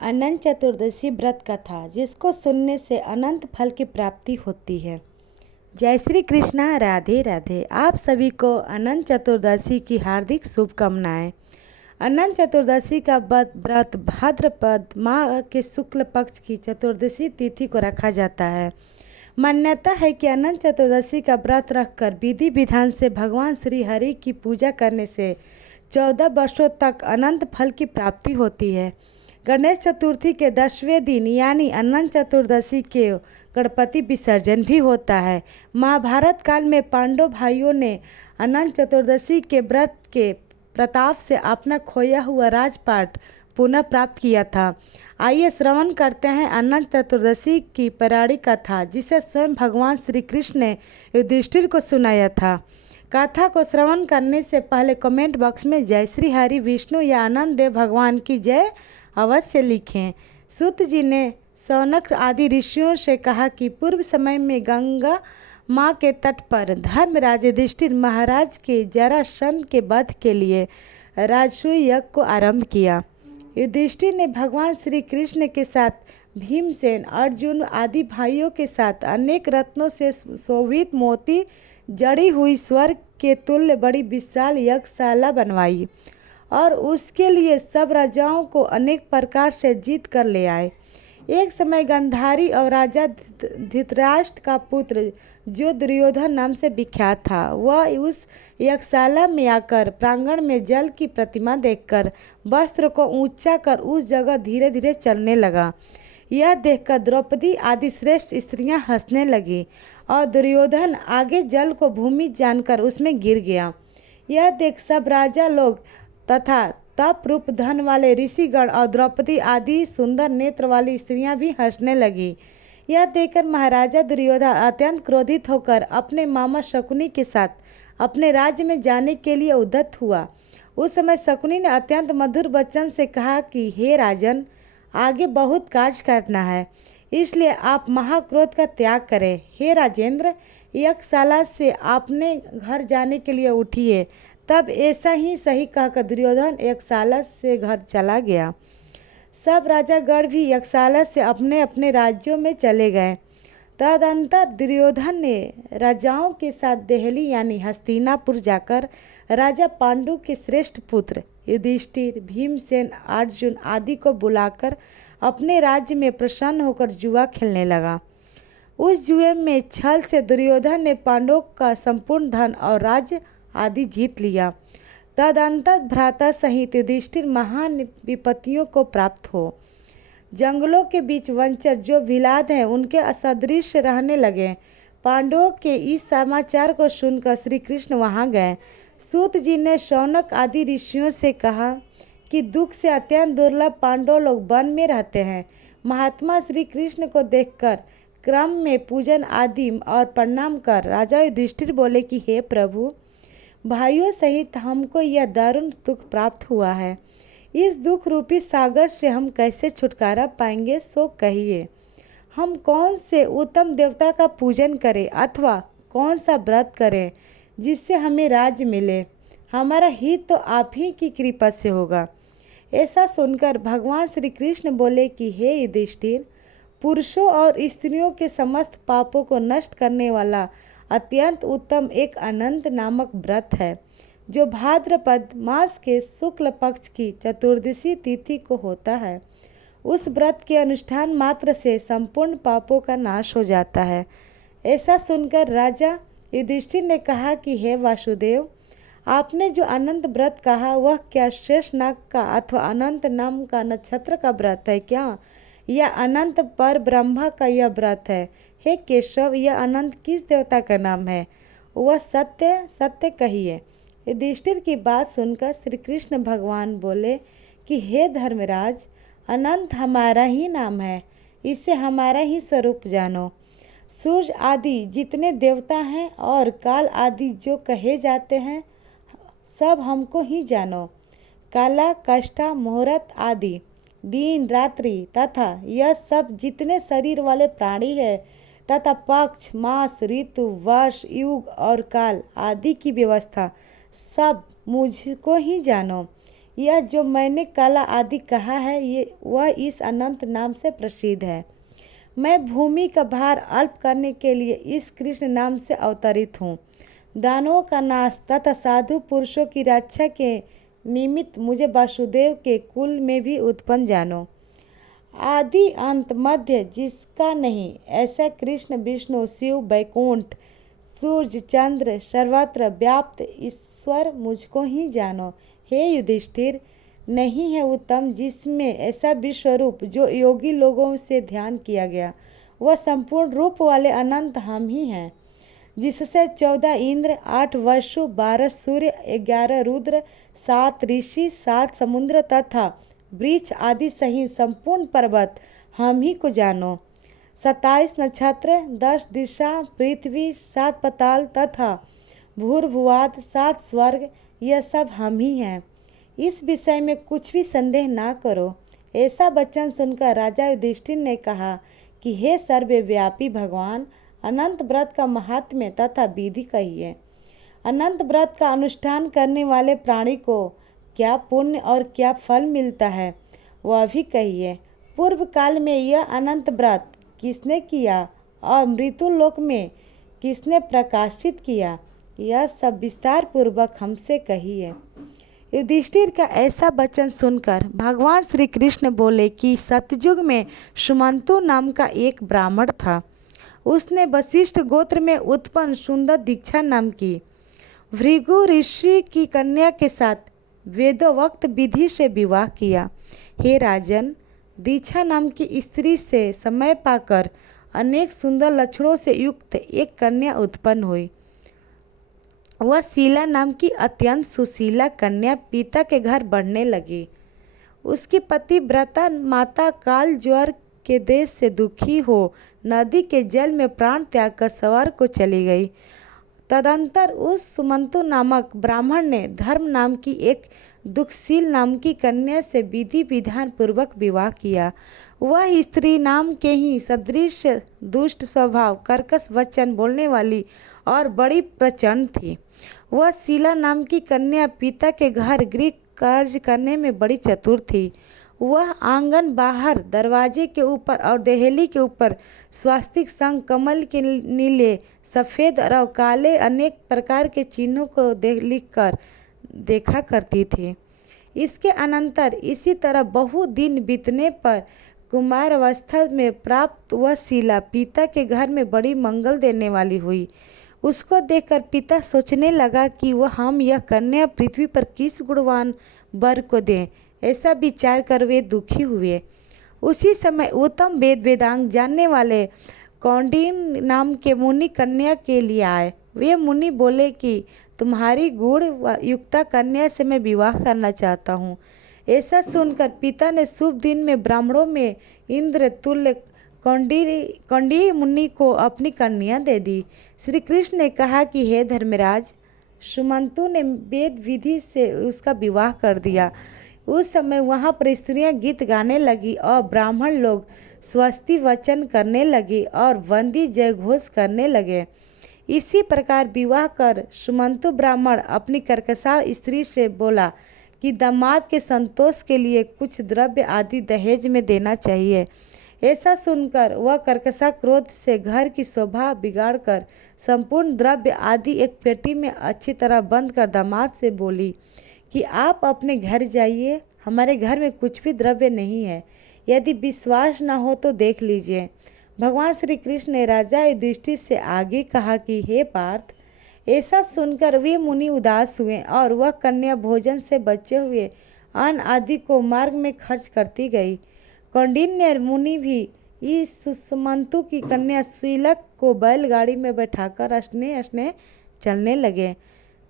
अनंत चतुर्दशी व्रत कथा जिसको सुनने से अनंत फल की प्राप्ति होती है। जय श्री कृष्णा, राधे राधे। आप सभी को अनंत चतुर्दशी की हार्दिक शुभकामनाएं। अनंत चतुर्दशी का व्रत भाद्रपद माह के शुक्ल पक्ष की चतुर्दशी तिथि को रखा जाता है। मान्यता है कि अनंत चतुर्दशी का व्रत रखकर विधि विधान से भगवान श्री हरि की पूजा करने से 14 वर्षों तक अनंत फल की प्राप्ति होती है। गणेश चतुर्थी के 10वें दिन यानी अनंत चतुर्दशी के गणपति विसर्जन भी होता है। महाभारत काल में पांडव भाइयों ने अनंत चतुर्दशी के व्रत के प्रताप से अपना खोया हुआ राजपाट पुनः प्राप्त किया था। आइए श्रवण करते हैं अनंत चतुर्दशी की पौराणिक कथा, जिसे स्वयं भगवान श्री कृष्ण ने युधिष्ठिर को सुनाया था। कथा को श्रवण करने से पहले कमेंट बॉक्स में जय श्री हरि विष्णु या आनंद देव भगवान की जय अवश्य लिखें। सूत जी ने शौनक आदि ऋषियों से कहा कि पूर्व समय में गंगा माँ के तट पर धर्मराज युधिष्ठिर महाराज के जरासंध के वध के लिए राजसूय यज्ञ को आरंभ किया। युधिष्ठिर ने भगवान श्री कृष्ण के साथ भीमसेन, अर्जुन आदि भाइयों के साथ अनेक रत्नों से शोभित मोती जड़ी हुई स्वर्ग के तुल्य बड़ी विशाल यज्ञशाला बनवाई और उसके लिए सब राजाओं को अनेक प्रकार से जीत कर ले आए। एक समय गांधारी और राजा धृतराष्ट्र का पुत्र जो दुर्योधन नाम से विख्यात था, वह उस यज्ञशाला में आकर प्रांगण में जल की प्रतिमा देखकर वस्त्र को ऊंचा कर उस जगह धीरे धीरे चलने लगा। यह देखकर द्रौपदी आदि श्रेष्ठ स्त्रियां हंसने लगी और दुर्योधन आगे जल को भूमि जानकर उसमें गिर गया। यह देख सब राजा लोग तथा तप रूप धन वाले ऋषिगण और द्रौपदी आदि सुंदर नेत्र वाली स्त्रियां भी हंसने लगी। यह देखकर महाराजा दुर्योधन अत्यंत क्रोधित होकर अपने मामा शकुनी के साथ अपने राज्य में जाने के लिए उद्यत हुआ। उस समय शकुनी ने अत्यंत मधुर वचन से कहा कि हे राजन, आगे बहुत कार्य करना है, इसलिए आप महाक्रोध का त्याग करें। हे राजेंद्र, यज्ञशाला से आपने घर जाने के लिए उठिए। तब ऐसा ही सही कहकर दुर्योधन यज्ञशाला से घर चला गया। सब राजागण भी यज्ञशाला से अपने अपने राज्यों में चले गए। तदंतर दुर्योधन ने राजाओं के साथ देहली यानी हस्तिनापुर जाकर राजा पांडु के श्रेष्ठ पुत्र युधिष्ठिर, भीमसेन, अर्जुन आदि को बुलाकर अपने राज्य में प्रसन्न होकर जुआ खेलने लगा। उस जुए में छल से दुर्योधन ने पांडवों का संपूर्ण धन और राज्य आदि जीत लिया। तदंतर भ्राता सहित युधिष्ठिर महान विपत्तियों को प्राप्त हो। जंगलों के बीच वंचर जो विलाद हैं उनके असदृश रहने लगे। पांडवों के इस समाचार को सुनकर श्री कृष्ण वहां गए। सूत जी ने शौनक आदि ऋषियों से कहा कि दुख से अत्यंत दुर्लभ पांडव लोग वन में रहते हैं। महात्मा श्री कृष्ण को देखकर क्रम में पूजन आदि और प्रणाम कर राजा युधिष्ठिर बोले कि हे प्रभु, भाइयों सहित हमको यह दारुण दुख प्राप्त हुआ है। इस दुख रूपी सागर से हम कैसे छुटकारा पाएंगे, सो कहिए। हम कौन से उत्तम देवता का पूजन करें अथवा कौन सा व्रत करें जिससे हमें राज्य मिले? हमारा हित तो आप ही की कृपा से होगा। ऐसा सुनकर भगवान श्री कृष्ण बोले कि हे युधिष्ठिर, पुरुषों और स्त्रियों के समस्त पापों को नष्ट करने वाला अत्यंत उत्तम एक अनंत नामक व्रत है, जो भाद्रपद मास के शुक्ल पक्ष की चतुर्दशी तिथि को होता है। उस व्रत के अनुष्ठान मात्र से संपूर्ण पापों का नाश हो जाता है। ऐसा सुनकर राजा युधिष्ठिर ने कहा कि हे वासुदेव, आपने जो अनंत व्रत कहा वह क्या शेष नाग का अथवा अनंत नाम का नक्षत्र का व्रत है क्या, या अनंत पर ब्रह्मा का यह व्रत है? हे केशव, यह अनंत किस देवता का नाम है? वह सत्य सत्य कहिए। युधिष्ठिर की बात सुनकर श्री कृष्ण भगवान बोले कि हे धर्मराज, अनंत हमारा ही नाम है, इससे हमारा ही स्वरूप जानो। सूर्य आदि जितने देवता हैं और काल आदि जो कहे जाते हैं, सब हमको ही जानो। काला, काष्ठा, मुहूर्त आदि, दिन रात्रि तथा यह सब जितने शरीर वाले प्राणी है तथा पक्ष, मास, ऋतु, वर्ष, युग और काल आदि की व्यवस्था, सब मुझको ही जानो। यह जो मैंने कला आदि कहा है ये वह इस अनंत नाम से प्रसिद्ध है। मैं भूमि का भार अल्प करने के लिए इस कृष्ण नाम से अवतरित हूँ। दानवों का नाश तथा साधु पुरुषों की रक्षा के निमित्त मुझे वासुदेव के कुल में भी उत्पन्न जानो। आदि अंत मध्य जिसका नहीं, ऐसा कृष्ण विष्णु शिव वैकुंठ सूर्य चंद्र सर्वत्र व्याप्त ईश्वर मुझको ही जानो। हे युधिष्ठिर, नहीं है उत्तम जिसमें ऐसा विश्वरूप जो योगी लोगों से ध्यान किया गया। वह संपूर्ण रूप वाले अनंत हम ही हैं, जिससे 14 इंद्र, 8 वसु, 12 सूर्य, 11 रुद्र, 7 ऋषि, 7 समुद्र तथा वृक्ष आदि सहित संपूर्ण पर्वत हम ही को जानो। 27 नक्षत्र, 10 दिशा, पृथ्वी, 7 पाताल तथा भूर्भुवाद, 7 स्वर्ग, यह सब हम ही हैं। इस विषय में कुछ भी संदेह ना करो। ऐसा वचन सुनकर राजा युधिष्ठिर ने कहा कि हे सर्वव्यापी भगवान, अनंत व्रत का महात्म्य तथा विधि कहिए। अनंत व्रत का अनुष्ठान करने वाले प्राणी को क्या पुण्य और क्या फल मिलता है, वह भी कहिए। पूर्व काल में यह अनंत व्रत किसने किया और मृत्युलोक में किसने प्रकाशित किया, यह सब विस्तार पूर्वक हमसे कहिए। युधिष्ठिर का ऐसा वचन सुनकर भगवान श्री कृष्ण बोले कि सतयुग में सुमंतु नाम का एक ब्राह्मण था। उसने वशिष्ठ गोत्र में उत्पन्न सुंदर दीक्षा नाम की भृगु ऋषि की कन्या के साथ वेदोक्त विधि से विवाह किया। हे राजन, दीक्षा नाम की स्त्री से समय पाकर अनेक सुंदर लक्षणों से युक्त एक कन्या उत्पन्न हुई। वह शीला नाम की अत्यंत सुशीला कन्या पिता के घर बढ़ने लगी। उसकी पति व्रता माता काल ज्वर के देश से दुखी हो नदी के जल में प्राण त्याग कर स्वर्ग को चली गई। तदंतर उस सुमंतु नामक ब्राह्मण ने धर्म नाम की एक दुखशील नाम की कन्या से विधि विधान पूर्वक विवाह किया। वह स्त्री नाम के ही सदृश दुष्ट स्वभाव, कर्कश वचन बोलने वाली और बड़ी प्रचंड थी। वह शीला नाम की कन्या पिता के घर गृह कार्य करने में बड़ी चतुर थी। वह आंगन बाहर दरवाजे के ऊपर और देहली के ऊपर स्वास्तिक संग कमल के नीले सफ़ेद और काले अनेक प्रकार के चिन्हों को लिख कर देखा करती थी। इसके अनंतर इसी तरह बहु दिन बीतने पर कुमार अवस्था में प्राप्त वह शीला पिता के घर में बड़ी मंगल देने वाली हुई। उसको देखकर पिता सोचने लगा कि वह हम यह कन्या पृथ्वी पर किस गुणवान वर को दें। ऐसा विचार कर वे दुखी हुए। उसी समय उत्तम वेद वेदांग जानने वाले कौंडिन्य नाम के मुनि कन्या के लिए आए। वे मुनि बोले कि तुम्हारी गुण युक्ता कन्या से मैं विवाह करना चाहता हूँ। ऐसा सुनकर पिता ने शुभ दिन में ब्राह्मणों में इंद्र तुल्य कौंडिन्य मुनि को अपनी कन्या दे दी। श्री कृष्ण ने कहा कि हे धर्मराज, सुमंतु ने वेद विधि से उसका विवाह कर दिया। उस समय वहाँ पर स्त्रियाँ गीत गाने लगी और ब्राह्मण लोग स्वस्ति वचन करने लगे और वंदी जय घोष करने लगे। इसी प्रकार विवाह कर सुमंतु ब्राह्मण अपनी कर्कशा स्त्री से बोला कि दामाद के संतोष के लिए कुछ द्रव्य आदि दहेज में देना चाहिए। ऐसा सुनकर वह कर्कशा क्रोध से घर की शोभा बिगाड़कर संपूर्ण द्रव्य आदि एक पेटी में अच्छी तरह बंद कर दामाद से बोली कि आप अपने घर जाइए, हमारे घर में कुछ भी द्रव्य नहीं है। यदि विश्वास न हो तो देख लीजिए। भगवान श्री कृष्ण ने राजा युधिष्ठिर से आगे कहा कि हे पार्थ, ऐसा सुनकर वे मुनि उदास हुए और वह कन्या भोजन से बचे हुए अन्न आदि को मार्ग में खर्च करती गई। कौंडिन्य मुनि भी इस सुमंतु की कन्या शीलक को बैलगाड़ी में बैठाकर अस्ने अस्ने चलने लगे।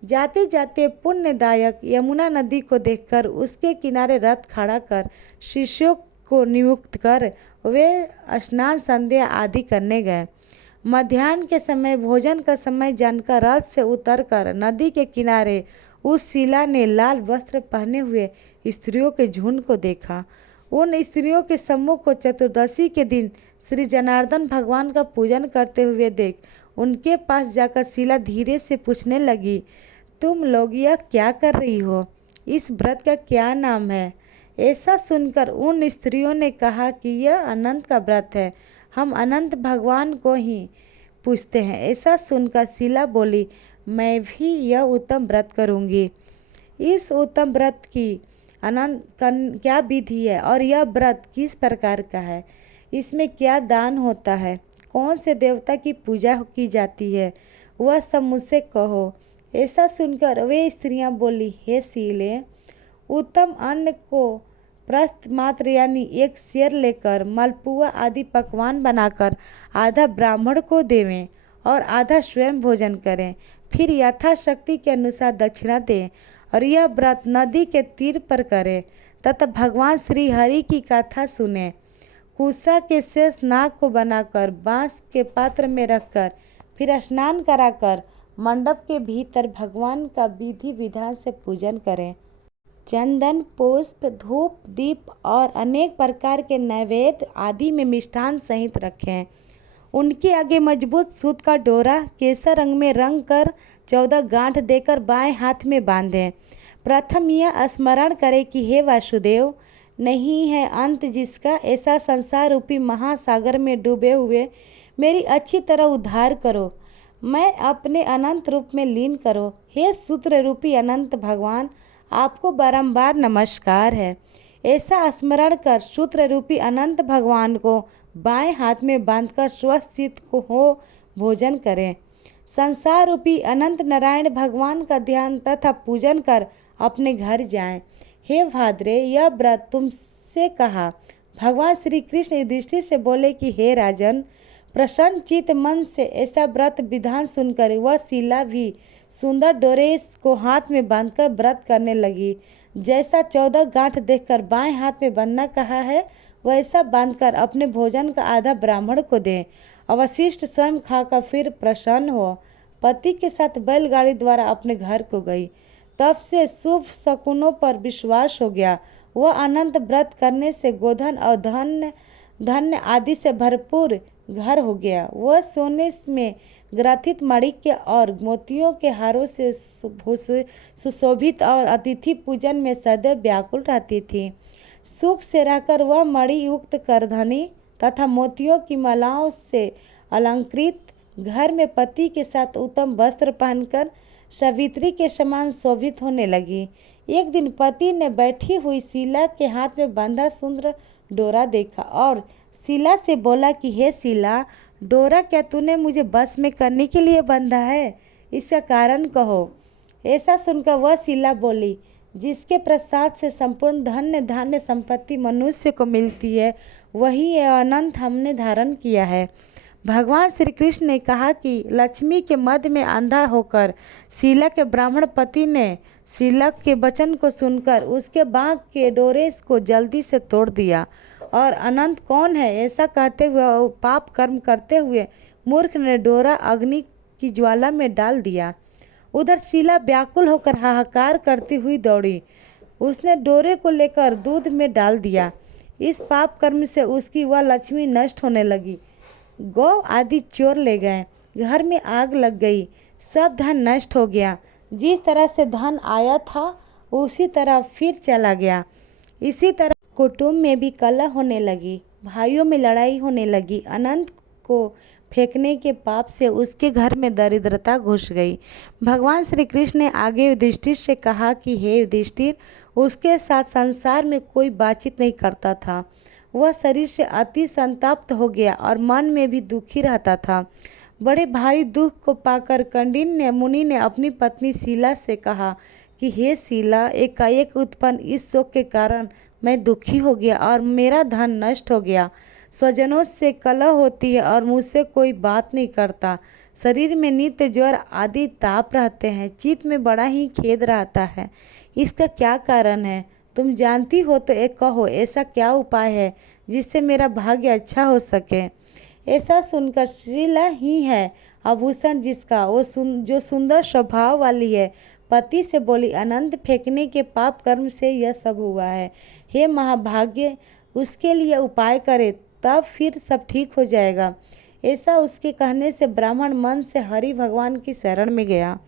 जाते जाते पुण्यदायक यमुना नदी को देखकर उसके किनारे रथ खड़ा कर शिष्यों को नियुक्त कर वे स्नान संध्या आदि करने गए। मध्याह्न के समय भोजन का समय जानकर रथ से उतरकर नदी के किनारे उस शीला ने लाल वस्त्र पहने हुए स्त्रियों के झुंड को देखा। उन स्त्रियों के सम्मुख को चतुर्दशी के दिन श्री जनार्दन भगवान का पूजन करते हुए देख उनके पास जाकर शीला धीरे से पूछने लगी, तुम लोग यह क्या कर रही हो? इस व्रत का क्या नाम है? ऐसा सुनकर उन स्त्रियों ने कहा कि यह अनंत का व्रत है, हम अनंत भगवान को ही पूछते हैं। ऐसा सुनकर शीला बोली, मैं भी यह उत्तम व्रत करूँगी। इस उत्तम व्रत की क्या विधि है और यह व्रत किस प्रकार का है? इसमें क्या दान होता है? कौन से देवता की पूजा की जाती है? वह सब मुझसे कहो। ऐसा सुनकर वे स्त्रियां बोली, हे शीले, उत्तम अन्न को प्रस्थ मात्र यानी एक शेर लेकर मालपुआ आदि पकवान बनाकर आधा ब्राह्मण को देवें और आधा स्वयं भोजन करें। फिर यथाशक्ति के अनुसार दक्षिणा दें और यह व्रत नदी के तीर पर करें तथा भगवान श्री हरि की कथा सुने। कुसा के शेष नाग को बनाकर बांस के पात्र में रखकर फिर स्नान कराकर मंडप के भीतर भगवान का विधि विधान से पूजन करें। चंदन, पुष्प, धूप, दीप और अनेक प्रकार के नैवेद्य आदि में मिष्ठान सहित रखें। उनके आगे मजबूत सूत का डोरा केसर रंग में रंग कर 14 गांठ देकर बाएं हाथ में बांधें। प्रथम यह स्मरण करें कि हे वासुदेव, नहीं है अंत जिसका, ऐसा संसार रूपी महासागर में डूबे हुए मेरी अच्छी तरह उद्धार करो, मैं अपने अनंत रूप में लीन करो। हे सूत्र रूपी अनंत भगवान, आपको बारंबार नमस्कार है। ऐसा स्मरण कर सूत्र रूपी अनंत भगवान को बाएं हाथ में बांधकर स्वस्थित को हो भोजन करें। संसार रूपी अनंत नारायण भगवान का ध्यान तथा पूजन कर अपने घर जाएं। हे भाद्रे, यह व्रत तुमसे कहा। भगवान श्री कृष्ण युधिष्ठिर से बोले कि हे राजन, प्रसन्न चित्त मन से ऐसा व्रत विधान सुनकर वह शीला भी सुंदर डोरे को हाथ में बांधकर व्रत करने लगी। जैसा 14 गांठ देखकर बाएं हाथ में बांधना कहा है, वैसा बांधकर अपने भोजन का आधा ब्राह्मण को दें। अवशिष्ट स्वयं खाकर फिर प्रसन्न हो पति के साथ बैलगाड़ी द्वारा अपने घर को गई। तब से शुभ शकुनों पर विश्वास हो गया। वह अनंत व्रत करने से गोधन और धन्य आदि से भरपूर घर हो गया। वह सोने में ग्रथित माणिक्य और मोतियों के हारों से सुशोभित और अतिथि पूजन में सदैव व्याकुल रहती थी। सुख से रहकर वह मणि युक्त करधनी तथा मोतियों की मालाओं से अलंकृत घर में पति के साथ उत्तम वस्त्र पहनकर सावित्री के समान शोभित होने लगी। एक दिन पति ने बैठी हुई शीला के हाथ में बंधा सुंदर डोरा देखा और शीला से बोला कि हे शीला, डोरा क्या तूने मुझे बस में करने के लिए बंधा है? इसका कारण कहो। ऐसा सुनकर वह शीला बोली, जिसके प्रसाद से संपूर्ण धन्य धान्य संपत्ति मनुष्य को मिलती है, वही यह अनंत हमने धारण किया है। भगवान श्री कृष्ण ने कहा कि लक्ष्मी के मध्य में अंधा होकर शीला के ब्राह्मण पति ने शीला के वचन को सुनकर उसके बाँह के डोरे को जल्दी से तोड़ दिया और अनंत कौन है ऐसा कहते हुए पाप कर्म करते हुए मूर्ख ने डोरा अग्नि की ज्वाला में डाल दिया। उधर शीला व्याकुल होकर हाहाकार करती हुई दौड़ी। उसने डोरे को लेकर दूध में डाल दिया। इस पाप कर्म से उसकी वह लक्ष्मी नष्ट होने लगी। गौ आदि चोर ले गए, घर में आग लग गई, सब धन नष्ट हो गया। जिस तरह से धन आया था उसी तरह फिर चला गया। इसी तरह कुटुंब में भी कलह होने लगी, भाइयों में लड़ाई होने लगी। अनंत को फेंकने के पाप से उसके घर में दरिद्रता घुस गई। भगवान श्री कृष्ण ने आगे युधिष्ठिर से कहा कि हे युधिष्ठिर, उसके साथ संसार में कोई बातचीत नहीं करता था। वह शरीर से अति संतप्त हो गया और मन में भी दुखी रहता था। बड़े भारी दुख को पाकर कंडिन्य मुनि ने अपनी पत्नी शीला से कहा कि हे शीला, एकाएक उत्पन्न इस शोक के कारण मैं दुखी हो गया और मेरा धन नष्ट हो गया। स्वजनों से कलह होती है और मुझसे कोई बात नहीं करता। शरीर में नित्य ज्वर आदि ताप रहते हैं। चित्त में बड़ा ही खेद रहता है। इसका क्या कारण है? तुम जानती हो तो एक कहो, ऐसा क्या उपाय है जिससे मेरा भाग्य अच्छा हो सके? ऐसा सुनकर शीला ही है आभूषण जिसका, वो जो सुंदर स्वभाव वाली है, पति से बोली, अनंत फेंकने के पाप कर्म से यह सब हुआ है। हे महाभाग्य, उसके लिए उपाय करे तब फिर सब ठीक हो जाएगा। ऐसा उसके कहने से ब्राह्मण मन से हरि भगवान की शरण में गया।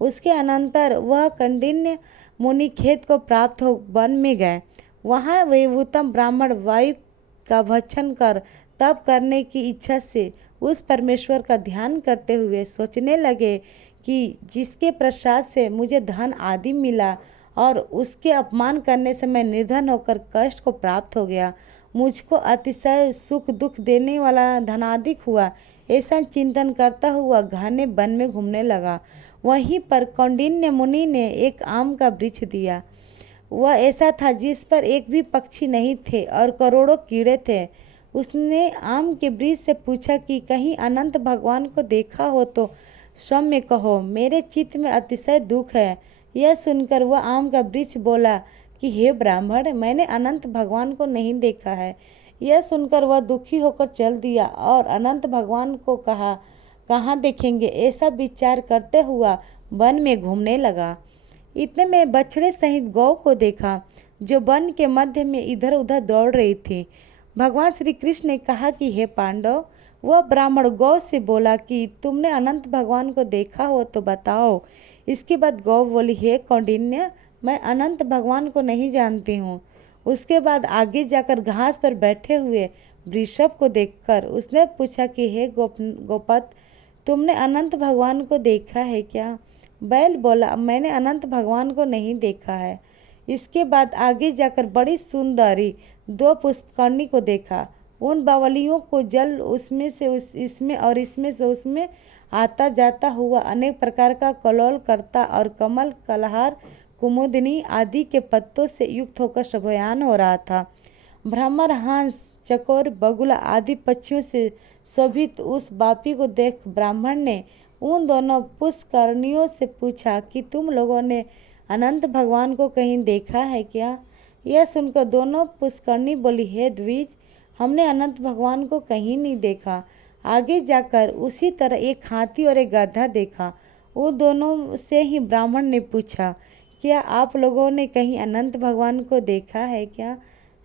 उसके अनंतर वह कंडिन्य मुनि खेत को प्राप्त हो वन में गए। वहाँ वे उत्तम ब्राह्मण वायु का भक्षण कर तप करने की इच्छा से उस परमेश्वर का ध्यान करते हुए सोचने लगे कि जिसके प्रसाद से मुझे धन आदि मिला और उसके अपमान करने से मैं निर्धन होकर कष्ट को प्राप्त हो गया, मुझको अतिशय सुख दुख देने वाला धनाधिक हुआ, ऐसा चिंतन करता हुआ घने वन में घूमने लगा। वहीं पर कौंडिन्य मुनि ने एक आम का वृक्ष दिया। वह ऐसा था जिस पर एक भी पक्षी नहीं थे और करोड़ों कीड़े थे। उसने आम के वृक्ष से पूछा कि कहीं अनंत भगवान को देखा हो तो सौम्य कहो, मेरे चित्त में अतिशय दुख है। यह सुनकर वह आम का वृक्ष बोला कि हे ब्राह्मण, मैंने अनंत भगवान को नहीं देखा है। यह सुनकर वह दुखी होकर चल दिया और अनंत भगवान को कहा कहाँ देखेंगे, ऐसा विचार करते हुआ वन में घूमने लगा। इतने में बछड़े सहित गौ को देखा जो वन के मध्य में इधर उधर दौड़ रही थी। भगवान श्री कृष्ण ने कहा कि हे पांडव, वह ब्राह्मण गौ से बोला कि तुमने अनंत भगवान को देखा हो तो बताओ। इसके बाद गौ बोली, हे कौंडिन्य, मैं अनंत भगवान को नहीं जानती हूँ। उसके बाद आगे जाकर घास पर बैठे हुए वृषभ को देखकर उसने पूछा कि हे गोपत, तुमने अनंत भगवान को देखा है क्या? बैल बोला, मैंने अनंत भगवान को नहीं देखा है। इसके बाद आगे जाकर बड़ी सुंदरी दो पुष्करणी को देखा। उन बावलियों को जल उसमें से इसमें और इसमें से उसमें आता जाता हुआ अनेक प्रकार का कलोल करता और कमल, कलहार, कुमुदिनी आदि के पत्तों से युक्त होकर शोभायमान हो रहा था। भ्रमर, हंस, चकोर, बगुला आदि पक्षियों से शोभित उस बापी को देख ब्राह्मण ने उन दोनों पुष्करणियों से पूछा कि तुम लोगों ने अनंत भगवान को कहीं देखा है क्या? यह सुनकर दोनों पुष्करणी बोली, हे द्विज, हमने अनंत भगवान को कहीं नहीं देखा। आगे जाकर उसी तरह एक हाथी और एक गधा देखा। वो दोनों से ही ब्राह्मण ने पूछा, क्या आप लोगों ने कहीं अनंत भगवान को देखा है क्या?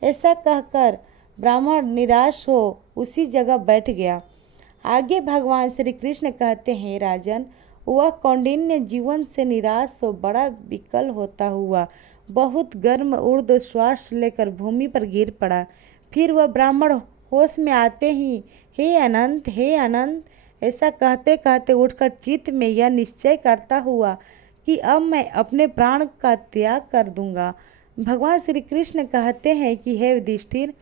ऐसा कहकर ब्राह्मण निराश हो उसी जगह बैठ गया। आगे भगवान श्री कृष्ण कहते हैं, राजन, वह कौंडिन्य जीवन से निराश हो बड़ा विकल होता हुआ बहुत गर्म ऊर्ध्व श्वास लेकर भूमि पर गिर पड़ा। फिर वह ब्राह्मण होश में आते ही हे अनंत ऐसा कहते कहते उठकर चित्त में यह निश्चय करता हुआ कि अब मैं अपने प्राण का त्याग कर दूंगा। भगवान श्री कृष्ण कहते हैं कि हे युधिष्ठिर,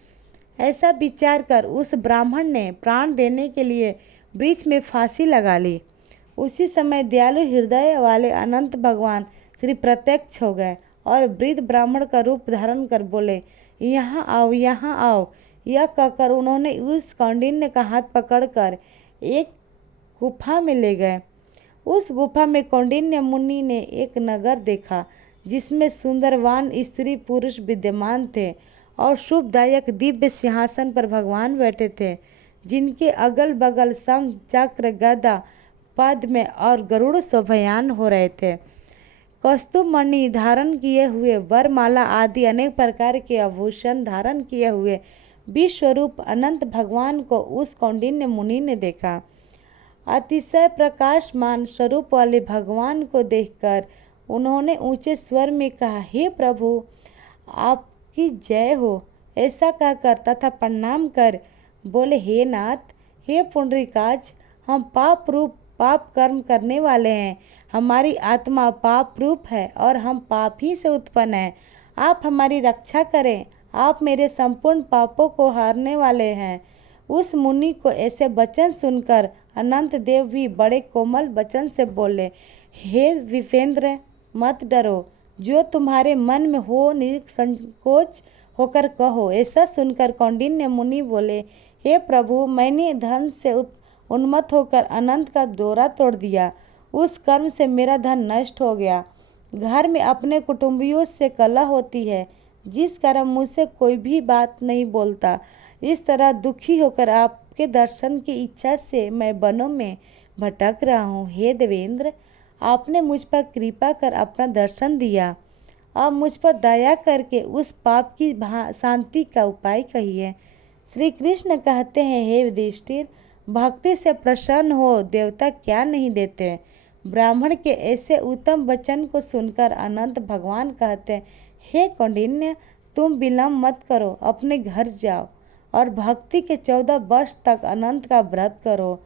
ऐसा विचार कर उस ब्राह्मण ने प्राण देने के लिए वृक्ष में फांसी लगा ली। उसी समय दयालु हृदय वाले अनंत भगवान श्री प्रत्यक्ष हो गए और वृद्ध ब्राह्मण का रूप धारण कर बोले, यहाँ आओ, यहाँ आओ। यह कहकर उन्होंने उस कौंडिन्य का हाथ पकड़कर एक गुफा में ले गए। उस गुफा में कौंडिन्य मुनि ने एक नगर देखा जिसमें सुंदरवान स्त्री पुरुष विद्यमान थे और शुभदायक दिव्य सिंहासन पर भगवान बैठे थे, जिनके अगल बगल शंख, चक्र, गदा, पद्म और गरुड़ शोभायमान हो रहे थे। कौस्तुभ मणि धारण किए हुए, वरमाला आदि अनेक प्रकार के आभूषण धारण किए हुए विश्वरूप अनंत भगवान को उस कौंडिन्य मुनि ने देखा। अतिशय प्रकाशमान स्वरूप वाले भगवान को देखकर उन्होंने ऊंचे स्वर में कहा, हे प्रभु, आपकी जय हो। ऐसा कहकर तथा प्रणाम कर बोले, हे नाथ, हे पुंडरीकाक्ष, हम पाप कर्म करने वाले हैं। हमारी आत्मा पाप रूप है और हम पाप ही से उत्पन्न हैं। आप हमारी रक्षा करें, आप मेरे संपूर्ण पापों को हारने वाले हैं। उस मुनि को ऐसे वचन सुनकर अनंत देव भी बड़े कोमल वचन से बोले, हे विपेंद्र, मत डरो, जो तुम्हारे मन में हो निसंकोच होकर कहो। ऐसा सुनकर कौंडिन्य मुनि बोले, हे प्रभु, मैंने धन से उन्मत्त होकर अनंत का डोरा तोड़ दिया। उस कर्म से मेरा धन नष्ट हो गया। घर में अपने कुटुंबियों से कलह होती है, जिस कारण मुझसे कोई भी बात नहीं बोलता। इस तरह दुखी होकर आपके दर्शन की इच्छा से मैं वनों में भटक रहा हूँ। हे देवेंद्र, आपने मुझ पर कृपा कर अपना दर्शन दिया। अब मुझ पर दया करके उस पाप की शांति का उपाय कहिए। श्री कृष्ण कहते हैं, हे युधिष्ठिर, भक्ति से प्रसन्न हो देवता क्या नहीं देते। ब्राह्मण के ऐसे उत्तम वचन को सुनकर अनंत भगवान कहते हैं, हे कौंडिन्य, तुम विलंब मत करो, अपने घर जाओ और भक्ति के 14 वर्ष तक अनंत का व्रत करो।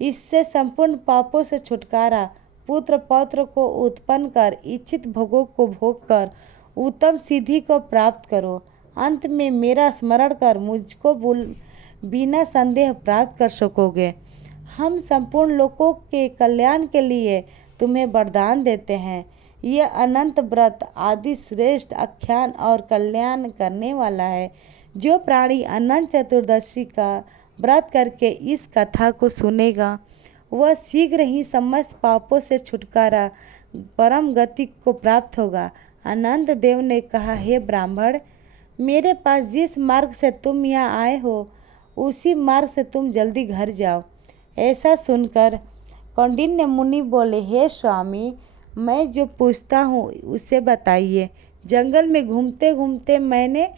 इससे संपूर्ण पापों से छुटकारा, पुत्र पौत्र को उत्पन्न कर, इच्छित भोगों को भोग कर उत्तम सिद्धि को प्राप्त करो। अंत में मेरा स्मरण कर मुझको बिना संदेह प्राप्त कर सकोगे। हम संपूर्ण लोगों के कल्याण के लिए तुम्हें वरदान देते हैं। यह अनंत व्रत आदि श्रेष्ठ आख्यान और कल्याण करने वाला है। जो प्राणी अनंत चतुर्दशी का व्रत करके इस कथा को सुनेगा, वह शीघ्र ही समस्त पापों से छुटकारा, परम गति को प्राप्त होगा। अनंत देव ने कहा, हे ब्राह्मण, मेरे पास जिस मार्ग से तुम यहाँ आए हो, उसी मार्ग से तुम जल्दी घर जाओ। ऐसा सुनकर कौंडिन्य मुनि बोले, हे स्वामी, मैं जो पूछता हूँ उसे बताइए। जंगल में घूमते घूमते मैंने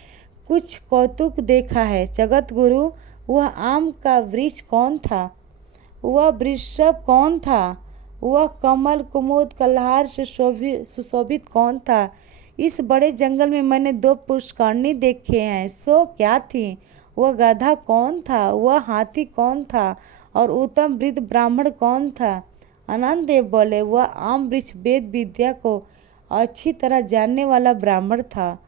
कुछ कौतुक देखा है। जगत गुरु, वह आम का वृक्ष कौन था? वह वृषभ कौन था? वह कमल कुमुद कल्हार से सुशोभित कौन था? इस बड़े जंगल में मैंने 2 पुष्करणी देखे हैं, सो क्या थी? वह गधा कौन था? वह हाथी कौन था? और उत्तम वृद्ध ब्राह्मण कौन था? अनंत देव बोले, वह आम वृक्ष वेद विद्या को अच्छी तरह जानने वाला ब्राह्मण था।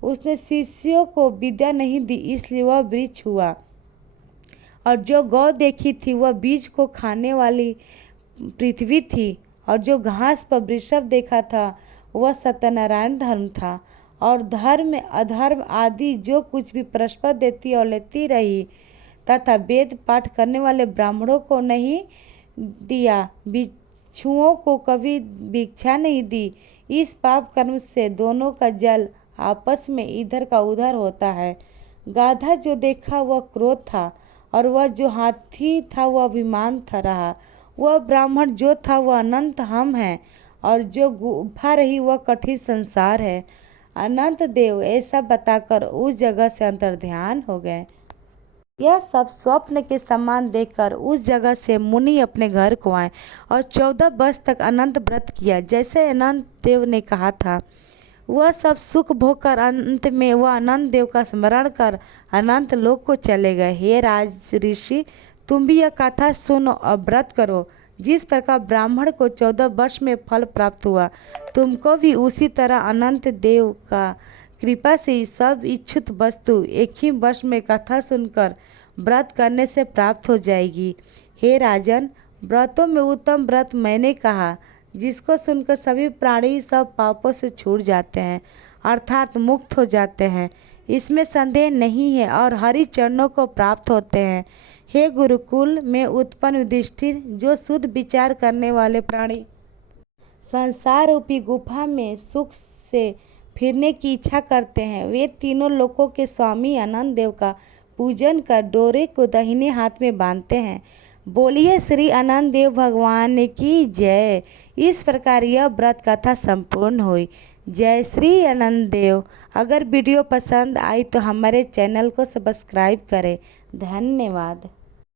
उसने शिष्यों को विद्या नहीं दी, इसलिए वह वृक्ष हुआ। और जो गौ देखी थी, वह बीज को खाने वाली पृथ्वी थी। और जो घास पर वृषभ देखा था, वह सत्यनारायण धर्म था। और धर्म अधर्म आदि जो कुछ भी परस्पर देती और लेती रही, तथा वेद पाठ करने वाले ब्राह्मणों को नहीं दिया, भिक्षुओं को कभी भिक्षा नहीं दी। इस पाप कर्म से दोनों का जल आपस में इधर का उधर होता है। गाधा जो देखा वह क्रोध था, और वह जो हाथी था वह अभिमान था रहा। वह ब्राह्मण जो था वह अनंत हम है, और जो गुफा रही वह कठिन संसार है। अनंत देव ऐसा बताकर उस जगह से अंतर्ध्यान हो गए। यह सब स्वप्न के समान देखकर उस जगह से मुनि अपने घर को आए और 14 वर्ष तक अनंत व्रत किया, जैसे अनंत देव ने कहा था। वह सब सुख भोग कर अंत में वह अनंत देव का स्मरण कर अनंत लोक को चले गए। हे राज ऋषि, तुम भी यह कथा सुनो और व्रत करो। जिस प्रकार ब्राह्मण को 14 वर्ष में फल प्राप्त हुआ, तुमको भी उसी तरह अनंत देव का कृपा से सब इच्छित वस्तु एक ही वर्ष में कथा सुनकर व्रत करने से प्राप्त हो जाएगी। हे राजन, व्रतों में उत्तम व्रत मैंने कहा, जिसको सुनकर सभी प्राणी सब पापों से छूट जाते हैं, अर्थात मुक्त हो जाते हैं। इसमें संदेह नहीं है और हरि चरणों को प्राप्त होते हैं। हे गुरुकुल में उत्पन्न युधिष्ठिर, जो शुद्ध विचार करने वाले प्राणी संसार रूपी गुफा में सुख से फिरने की इच्छा करते हैं, वे तीनों लोकों के स्वामी अनंत देव का पूजन कर डोरे को दाहिने हाथ में बांधते हैं। बोलिए श्री अनंत देव भगवान की जय। इस प्रकार यह व्रत कथा संपूर्ण हुई। जय श्री अनंत देव। अगर वीडियो पसंद आई तो हमारे चैनल को सब्सक्राइब करें। धन्यवाद।